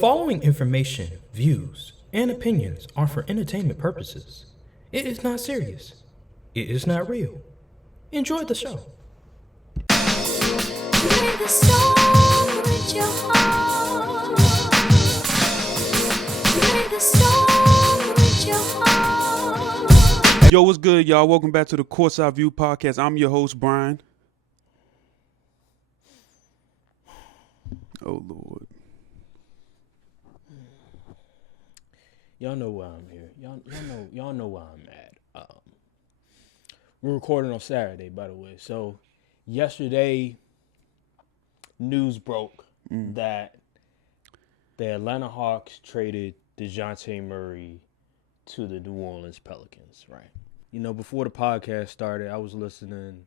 following information, views, and opinions are for entertainment purposes. It is not serious. It is not real. Enjoy the show. Play the song with your heart. Play the song with your heart. Yo, what's good, y'all? Welcome back to the Courtside View Podcast. I'm your host, Brian. Oh, Lord. Y'all know why I'm here. Y'all know why I'm at. We're recording on Saturday, by the way. So yesterday, news broke that the Atlanta Hawks traded Dejounte Murray to the New Orleans Pelicans, right? You know, before the podcast started, I was listening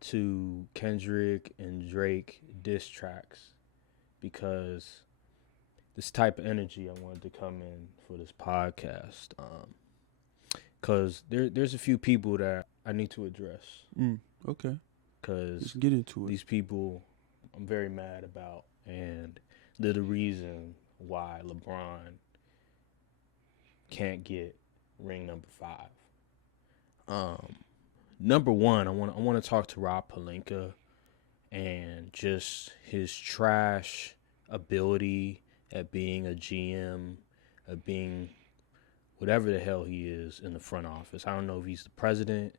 to Kendrick and Drake diss tracks because this type of energy I wanted to come in for this podcast. Because there's a few people that I need to address. Okay. Because Let's get into it. these people I'm very mad about, and they're the reason why LeBron can't get ring number 5. Number one, I want to talk to Rob Pelinka and just his trash ability at being a GM, at being whatever the hell he is in the front office. I don't know if he's the president.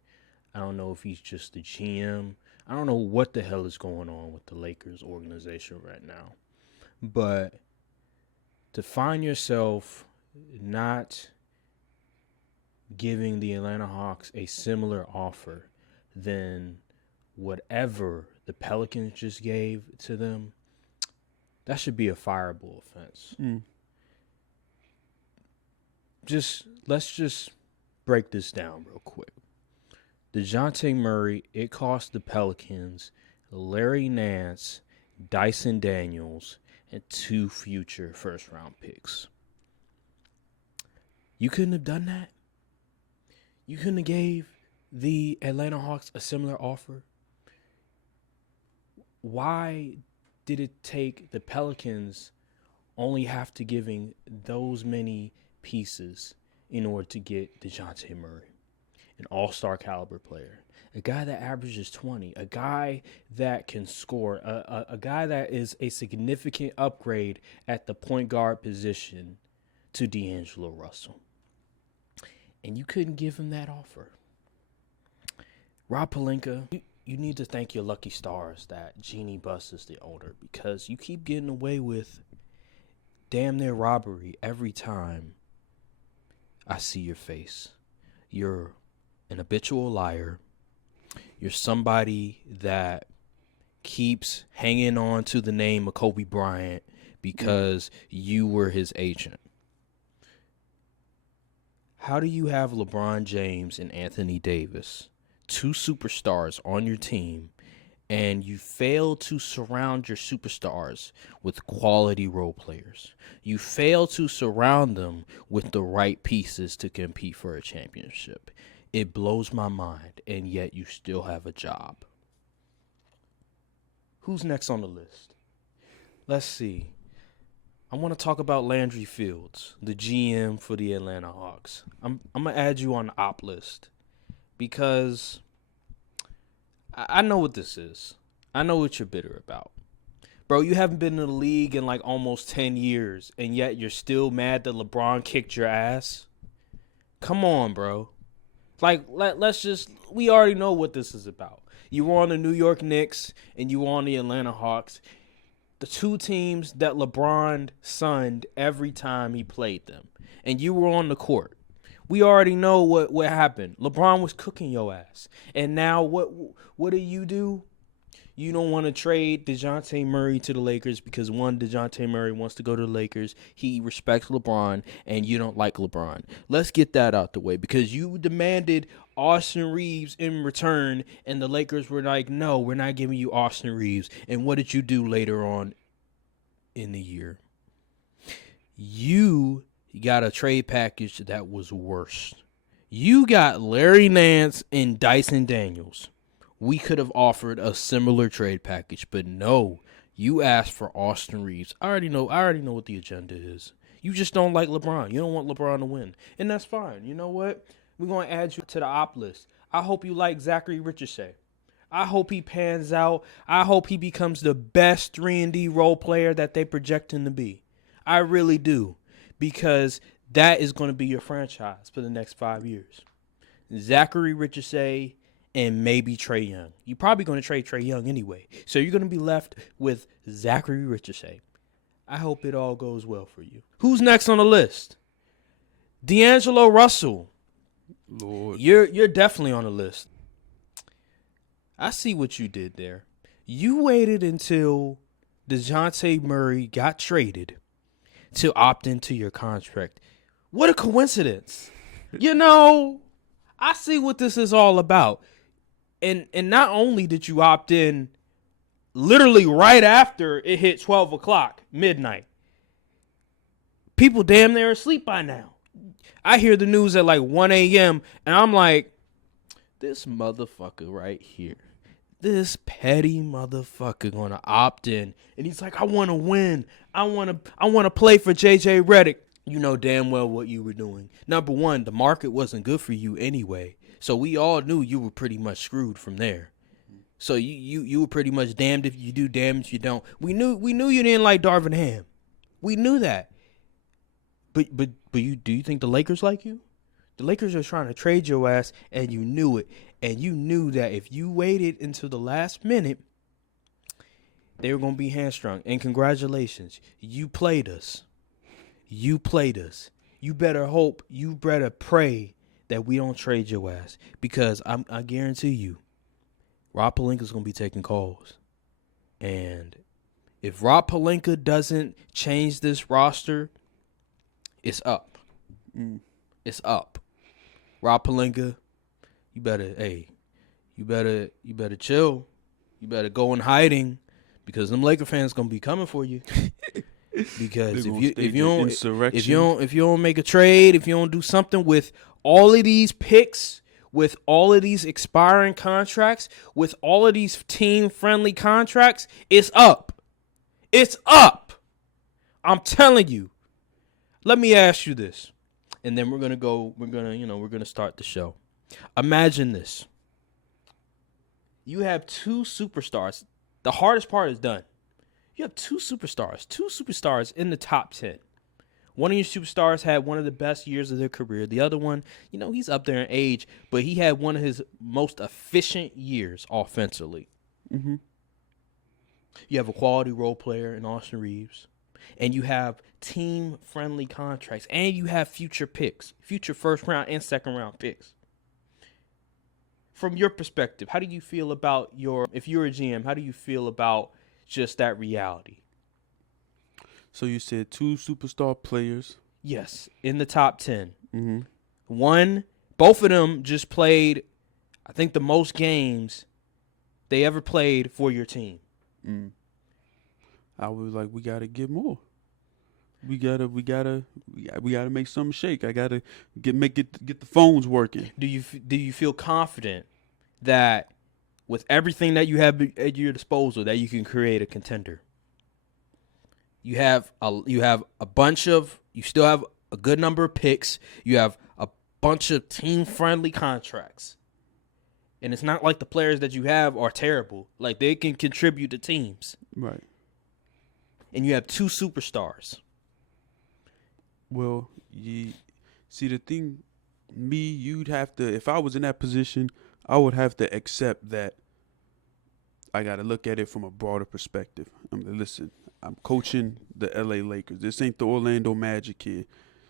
I don't know if he's just the GM. I don't know what the hell is going on with the Lakers organization right now. But to find yourself not giving the Atlanta Hawks a similar offer than whatever the Pelicans just gave to them, that should be a fireable offense. Let's just break this down real quick. Dejounte Murray, it cost the Pelicans Larry Nance, Dyson Daniels, and 2 future first-round picks. You couldn't have done that? You couldn't have gave the Atlanta Hawks a similar offer? Why did it take the Pelicans only have to giving those many pieces in order to get Dejounte Murray, an all-star caliber player, a guy that averages 20, a guy that can score, a guy that is a significant upgrade at the point guard position to D'Angelo Russell? And you couldn't give him that offer. Rob Pelinka, you need to thank your lucky stars that Jeannie Buss is the owner, because you keep getting away with damn near robbery every time I see your face. You're an habitual liar. You're somebody that keeps hanging on to the name of Kobe Bryant because you were his agent. How do you have LeBron James and Anthony Davis, 2 superstars on your team, and you fail to surround your superstars with quality role players? You fail to surround them with the right pieces to compete for a championship. It blows my mind, and yet you still have a job. Who's next on the list? Let's see. I want to talk about Landry Fields, the GM for the Atlanta Hawks. I'm going to add you on the op list because I know what this is. I know what you're bitter about. Bro, you haven't been in the league in like almost 10 years, and yet you're still mad that LeBron kicked your ass? Come on, bro. Like, let's just, we already know what this is about. You were on the New York Knicks, and you were on the Atlanta Hawks. The 2 teams that LeBron sunned every time he played them. And you were on the court. We already know what happened. LeBron was cooking your ass. And now what do? You don't want to trade Dejounte Murray to the Lakers because, one, Dejounte Murray wants to go to the Lakers. He respects LeBron, and you don't like LeBron. Let's get that out the way, because you demanded Austin Reeves in return, and the Lakers were like, no, we're not giving you Austin Reeves. And what did you do later on in the year? You got a trade package that was worse. You got Larry Nance and Dyson Daniels. We could have offered a similar trade package, but no, You asked for Austin Reeves. I already know what the agenda is. You just don't like LeBron. You don't want LeBron to win. And that's fine. You know what? We're going to add you to the op list. I hope you like Zachary Richardson. I hope he pans out. I hope he becomes the best 3-and-D role player that they project him to be. I really do. Because that is going to be your franchise for the next 5 years. Zachary Richardson and maybe Trae Young. You're probably going to trade Trae Young anyway. So you're going to be left with Zachary Richardson. I hope it all goes well for you. Who's next on the list? D'Angelo Russell. Lord. You're definitely on the list. I see what you did there. You waited until Dejounte Murray got traded to opt into your contract. What a coincidence. You know, I see what this is all about. And not only did you opt in literally right after it hit 12 o'clock, midnight. People damn near asleep by now. I hear the news at like 1 a.m. and I'm like, this motherfucker right here, this petty motherfucker gonna opt in. And he's like, I want to win. I want to play for JJ Redick. You know damn well what you were doing. Number one, the market wasn't good for you anyway. So we all knew you were pretty much screwed from there. So you were pretty much damned if you do, damned if you don't. We knew you didn't like Darvin Ham. We knew that. But do you think the Lakers like you? The Lakers are trying to trade your ass, and you knew it. And you knew that if you waited until the last minute, they were going to be hamstrung. And congratulations, you played us. You played us. You better hope, you better pray that we don't trade your ass, because I guarantee you, Rob Pelinka is going to be taking calls. And if Rob Pelinka doesn't change this roster, it's up. It's up. Rob Pelinka, you better chill. You better go in hiding, because them Laker fans going to be coming for you. Because if you don't make a trade, if you don't do something with all of these picks, with all of these expiring contracts, with all of these team-friendly contracts, it's up. It's up. I'm telling you. Let me ask you this, and then we're gonna start the show. Imagine this. You have two superstars. The hardest part is done. You have two superstars in the top 10. One of your superstars had one of the best years of their career. The other one, he's up there in age, but he had one of his most efficient years offensively. Mm-hmm. You have a quality role player in Austin Reeves, and you have team-friendly contracts, and you have future picks, future first-round and second-round picks. From your perspective, how do you feel about if you're a GM, how do you feel about just that reality? So you said two superstar players. Yes, in the top 10. Mm-hmm. Both of them just played, I think, the most games they ever played for your team. I was like, we gotta get more. We gotta make something shake. I gotta get the phones working. Do you feel confident that with everything that you have at your disposal, that you can create a contender? You still have a good number of picks. You have a bunch of team-friendly contracts. And it's not like the players that you have are terrible. Like, they can contribute to teams. Right. And you have two superstars. Well, see, the thing, you'd have to, if I was in that position, I would have to accept that I got to look at it from a broader perspective. Listen, I'm coaching the LA Lakers. This ain't the Orlando Magic here.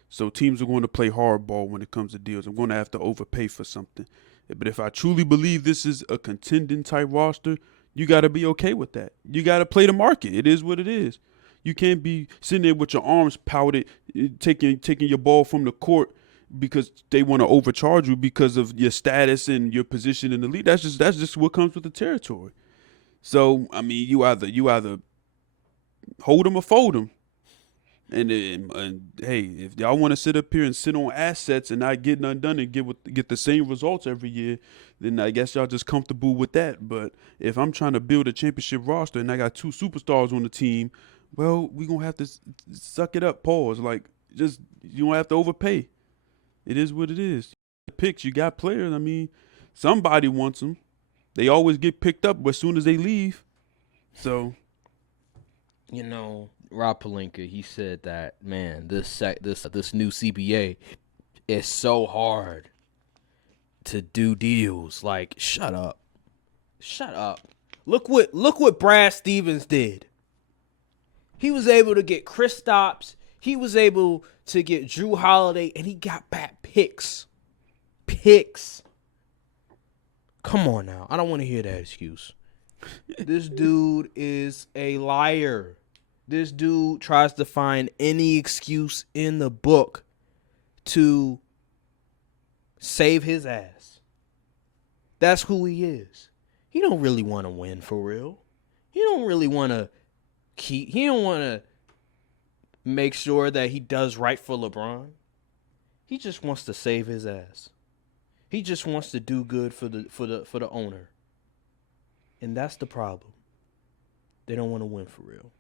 So teams are going to play hardball when it comes to deals. I'm going to have to overpay for something. But if I truly believe this is a contending type roster, you got to be okay with that. You got to play the market. It is what it is. You can't be sitting there with your arms pouted, taking your ball from the court because they want to overcharge you because of your status and your position in the league. That's just what comes with the territory. So, I mean, you either hold them or fold them. And hey, if y'all want to sit up here and sit on assets and not get none done and get the same results every year, then I guess y'all just comfortable with that. But if I'm trying to build a championship roster and I got 2 superstars on the team, well, we gonna have to suck it up. Pause. Like, just you don't have to overpay. It is what it is. The picks, you got players. I mean, somebody wants them. They always get picked up as soon as they leave. So, You know, Rob Pelinka, he said that, man, this new CBA is so hard to do deals. Like, shut up. Look what Brad Stevens did. He was able to get Kristaps. He was able to get Drew Holiday, and he got back picks. Come on now. I don't want to hear that excuse. This dude is a liar. This dude tries to find any excuse in the book to save his ass. That's who he is. He don't really want to win for real. He don't really want to he don't want to make sure that he does right for LeBron. He just wants to save his ass. He just wants to do good for the owner. And that's the problem. They don't want to win for real.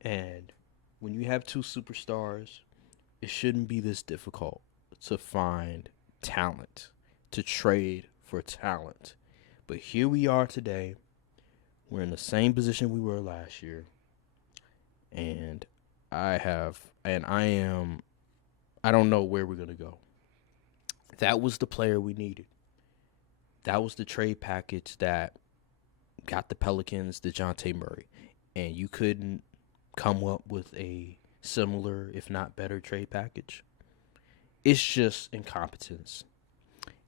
And when you have 2 superstars, it shouldn't be this difficult to find talent, to trade for talent. But here we are today. We're in the same position we were last year. And I don't know where we're going to go. That was the player we needed. That was the trade package that got the Pelicans Dejounte Murray. And you couldn't come up with a similar, if not better, trade package. It's just incompetence.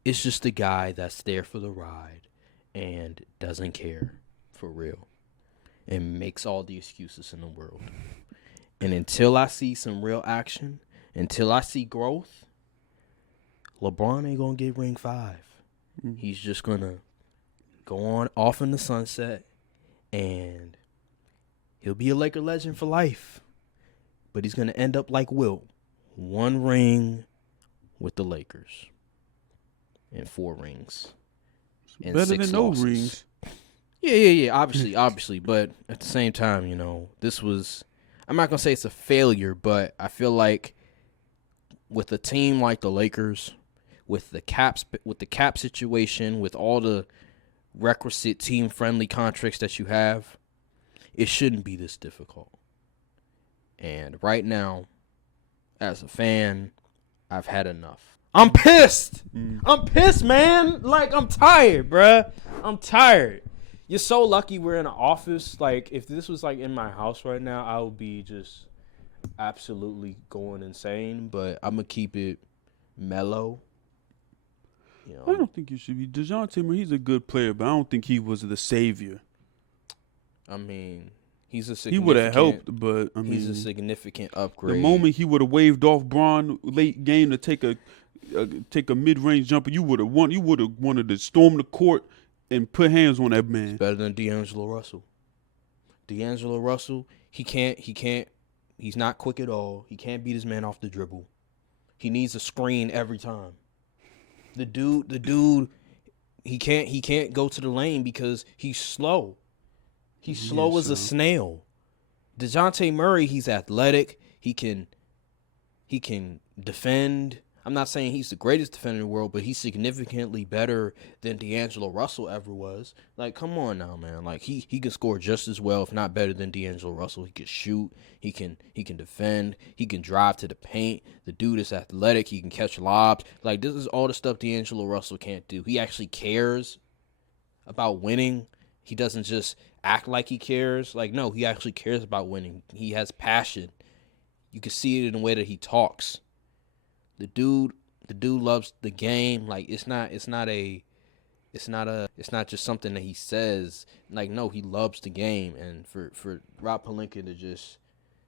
It's just a guy that's there for the ride and doesn't care for real and makes all the excuses in the world. And until I see some real action, until I see growth, LeBron ain't going to get ring 5. He's just going to go on off in the sunset, and he'll be a Laker legend for life. But he's going to end up like Wilt. 1 ring with the Lakers and 4 rings. And better 6 than no losses. rings. Yeah. Obviously. But at the same time, this was, I'm not going to say it's a failure, but I feel like with a team like the Lakers, with the cap situation, with all the requisite team-friendly contracts that you have, it shouldn't be this difficult. And right now, as a fan, I've had enough. I'm pissed. I'm pissed, man. Like, I'm tired, bruh. I'm tired. You're so lucky we're in an office. Like, if this was, like, in my house right now, I would be just absolutely going insane. But I'm going to keep it mellow. I don't think you should be. Dejounte Murray, he's a good player, but I don't think he was the savior. I mean, he's a significant. He would have helped, but I mean, he's a significant upgrade. The moment he would have waved off Bron late game to take a mid-range jumper, you would have wanted to storm the court and put hands on that man. It's better than D'Angelo Russell. D'Angelo Russell, he's not quick at all. He can't beat his man off the dribble. He needs a screen every time. The dude, he can't go to the lane because he's slow. He's slow as a snail. Dejounte Murray, he's athletic. He can defend. I'm not saying he's the greatest defender in the world, but he's significantly better than D'Angelo Russell ever was. Like, come on now, man. Like, he can score just as well, if not better than D'Angelo Russell. He can shoot. He can defend. He can drive to the paint. The dude is athletic. He can catch lobs. Like, this is all the stuff D'Angelo Russell can't do. He actually cares about winning. He doesn't just act like he cares. Like, no, he actually cares about winning. He has passion. You can see it in the way that he talks. The dude loves the game. Like, it's not just something that he says. Like, no, he loves the game. And for Rob Pelinka to just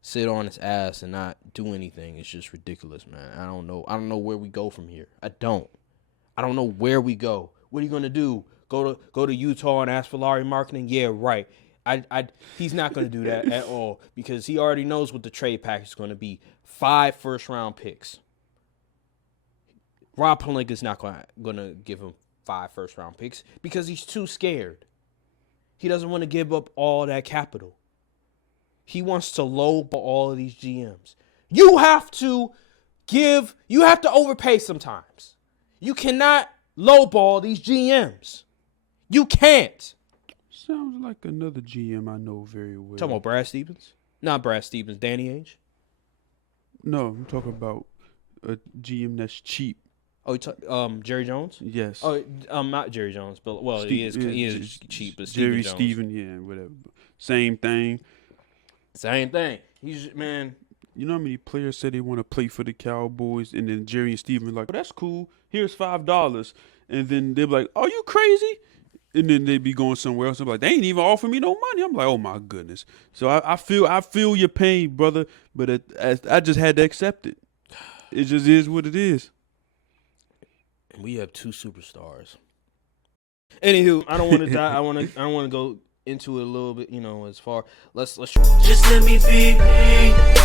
sit on his ass and not do anything, it's just ridiculous, man. I don't know where we go from here. I don't know where we go. What are you gonna do? Go to Utah and ask for Larry Marketing? Yeah, right. He's not going to do that at all because he already knows what the trade package is going to be. 5 first-round picks. Rob Pelinka is not going to give him 5 first-round picks because he's too scared. He doesn't want to give up all that capital. He wants to lowball all of these GMs. You have to overpay sometimes. You cannot lowball these GMs. You can't. Sounds like another GM I know very well. Talking about Brad Stevens? Not Brad Stevens, Danny Ainge? No, I'm talking about a GM that's cheap. Oh, Jerry Jones? Yes. Oh, not Jerry Jones, but he is cheap. But Jerry Jones. Stevens, yeah, whatever. Same thing. He's man. You know how many players said they want to play for the Cowboys, and then Jerry and Stevens like, "Well, that's cool. Here's $5," and then they're like, "Are you crazy?" And then they be going somewhere else. I'm like, they ain't even offering me no money. I'm like, oh my goodness. So I feel your pain, brother. But I just had to accept it. It just is what it is. And we have 2 superstars. Anywho, I don't want to die. I want to go into it a little bit. As far let's. Just let me be me.